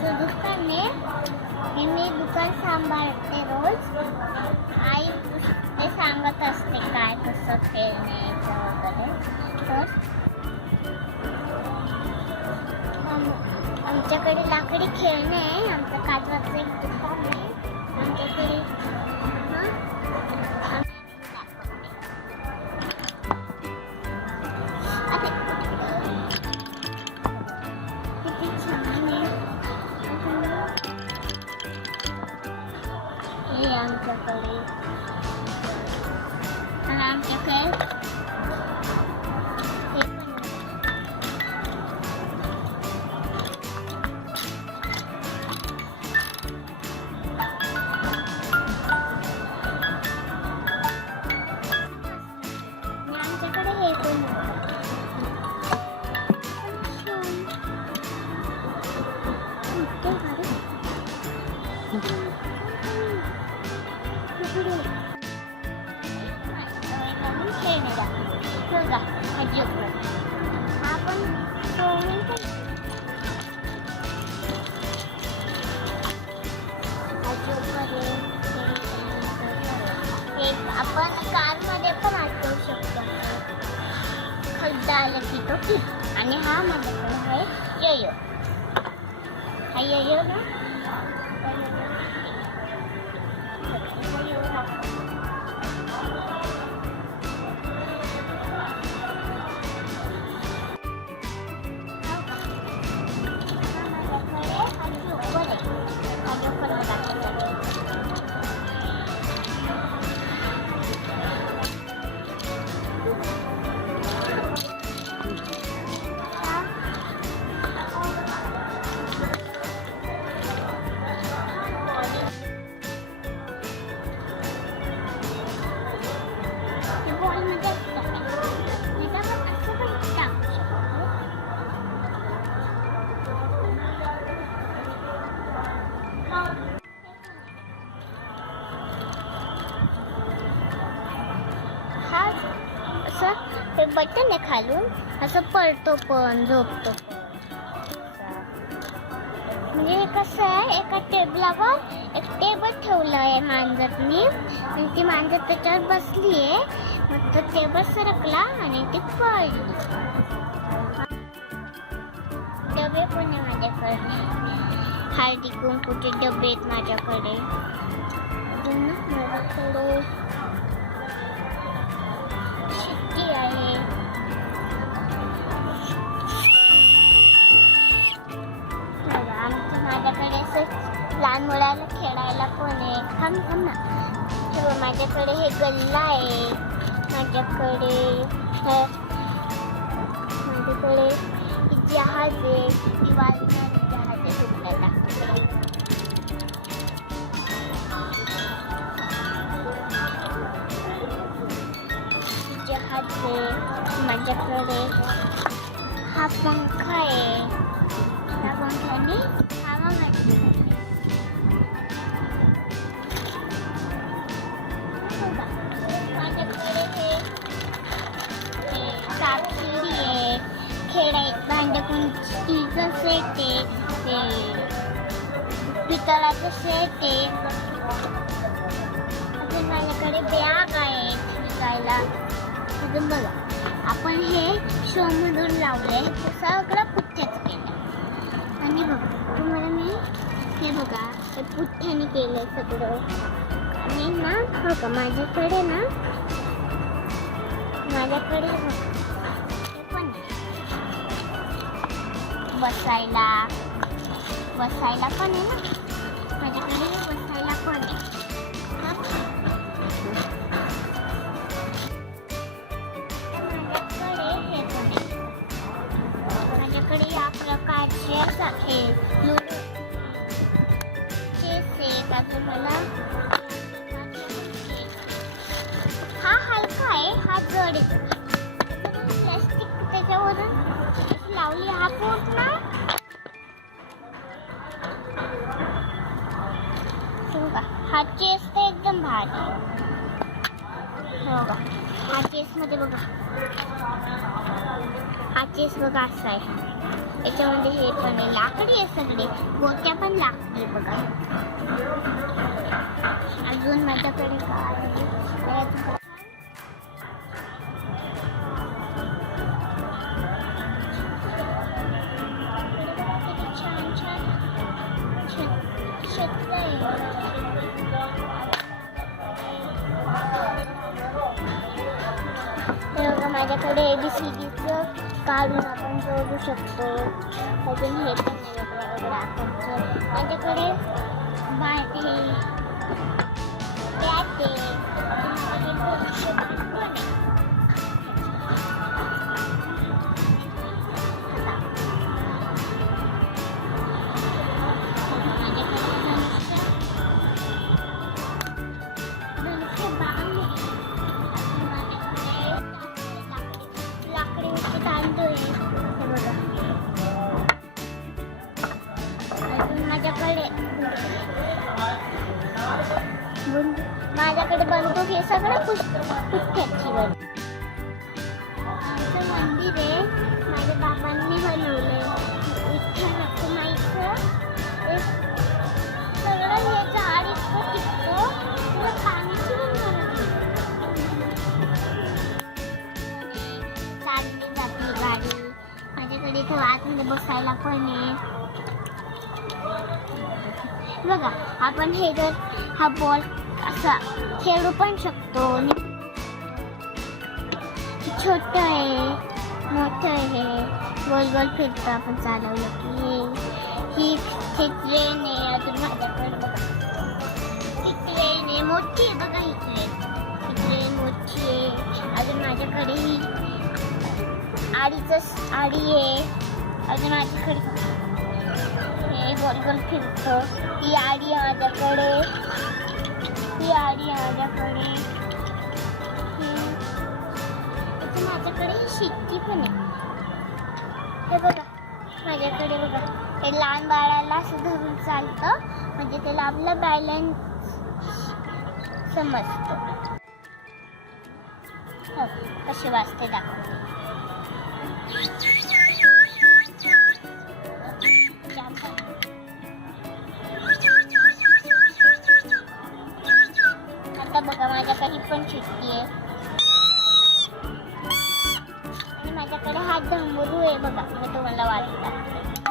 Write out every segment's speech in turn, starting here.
दुकान आहे हे मी दुकान सांभाळते रोज आई ते सांगत असते काय कसं खेळण्याचं वगैरे तर आमच्याकडे लाकडी खेळणे आहे आमचं काजवाचं एक दुकान आहे आमच्याकडे हं? आम्ही दाखवते. अरे, नवीन खेळणे दाखव. बघा, पण सोडून एक आपण कारमध्ये पण अटकवू शकतो खड्डा आला की तो की आणि हा माझ्याकडे आहे ययो हा ययो ना ते बटन आहे खालून असं पळतो पण झोपतो पण. म्हणजे कसं आहे एका टेबलावर एक टेबल ठेवलं आहे मांजरनी. आणि ती मांजर त्याच्यावर बसली आहे. मग तो टेबल सरकला आणि ती पळली. डबे पण आहे माझ्याकडे. हळदी कुंकूचे डबे आहेत माझ्याकडे. अजून ना माझ्याकडे माझ्याकडे असंच लहान मुलाला खेळायला पण आहे. थांब थांब ना. हे माझ्याकडे हे गल्ला आहे. माझ्याकडे माझ्याकडे जहाज आहे. ती वाजणारी जहाज आहे सुटायला जहाज आहे. माझ्याकडे हा पंखा आहे. त्या पंख्याने खेळाय भांडकुंचीचं सेट आहे ते पितळाचं सेट आहे अजून माझ्याकडे बॅग आहे विकायला अजून बघा आपण हे शोमधून लावले सगळं मी बघा तुम्हाला मी हे बघा हे पुठ्ठ्याने केलंय सगळं. आणि ना बघा माझ्याकडे ना माझ्याकडे पण बसायला बसायला पण आहे ना? माझ्याकडे बसायला पण आहे. प्रकारचे असं हे लुडो अजून मला हा हलका आहे हा जड आहे प्लास्टिक त्याच्यावरून लावली. हा पूर्ण. हे बघा, हा चेस तर एकदम भारी बघा. हा केसमध्ये बघा. हा केस बघा असा आहे. याच्यामध्ये हे पण आहे. लाकडी आहे सगळे. गोट्या पण लाकडी आहे बघा. अजून माझ्याकडे काय थोडे माझ्याकडे एबीसीडीचं काढून आपण जोडू शकतो. अजून हे पण आहे आकारचं माझ्याकडे बाटे सगळं पुस्त पुस्तकाची वर मंदिर आहे माझ्या बाबांनी बनवलंय विठ्ठल रखुमाईचं सगळं हे झाड इतकं पण चालली जाते गाडी माझ्याकडे इथे आतमध्ये बसायला पण आहे बघा आपण हे जर हा बॉल असा खेळू पण शकतो. छोट आहे मोठं आहे. गोल गोल फिरतं आपण चालवलं की. ही ही ट्रेन आहे अजून माझ्याकडे बघा. ही ट्रेन आहे मोठी आहे बघा ही ट्रेन ही ट्रेन मोठी आहे. अजून माझ्याकडे ही आडीच आडी आहे. अजून माझ्याकडे हे गोल गोल फिरतं. ही आडी आहे माझ्याकडे. ही आहे माझ्याकडे ही- माझ्याकडे शिट्टी पण आहे. हे बघा माझ्याकडे बघा हे लहान बाळाला असं धरून चालतं म्हणजे त्याला आपलं बॅलन्स समजतं. हो कसे वाजते दाखवते माझ्याकडे पण चिठ्ठी आहे. आणि माझ्याकडे हा डमरू आहे बघा मी तुम्हाला वाटतं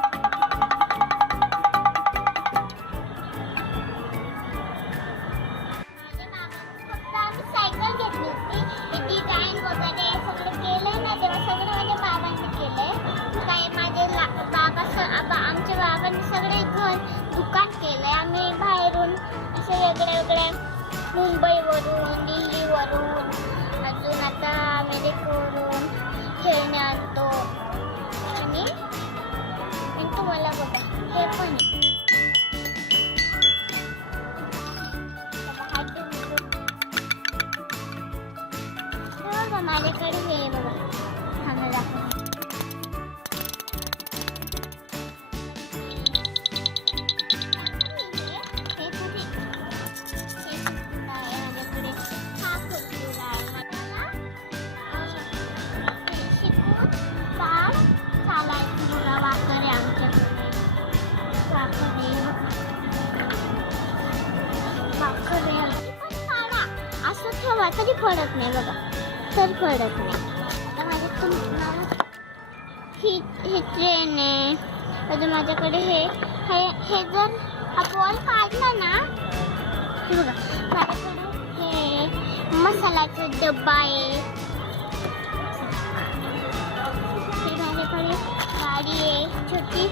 असं ठेवा तरी पडत नाही बघा. तर पडत नाही. आता माझ्या तुम्हाला ही ही ट्रेन आहे. अजून माझ्याकडे हे हे जर हा बॉल काढला ना बघा. माझ्याकडे हे मसाल्याचा डब्बा आहे. माझ्याकडे गाडी आहे. छोटी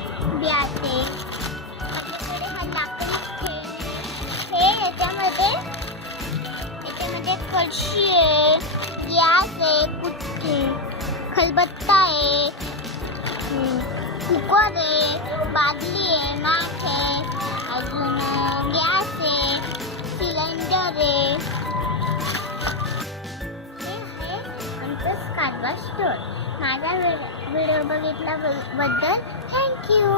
स्टोर माझा व्हिडिओ बघितल्याबद्दल थँक्यू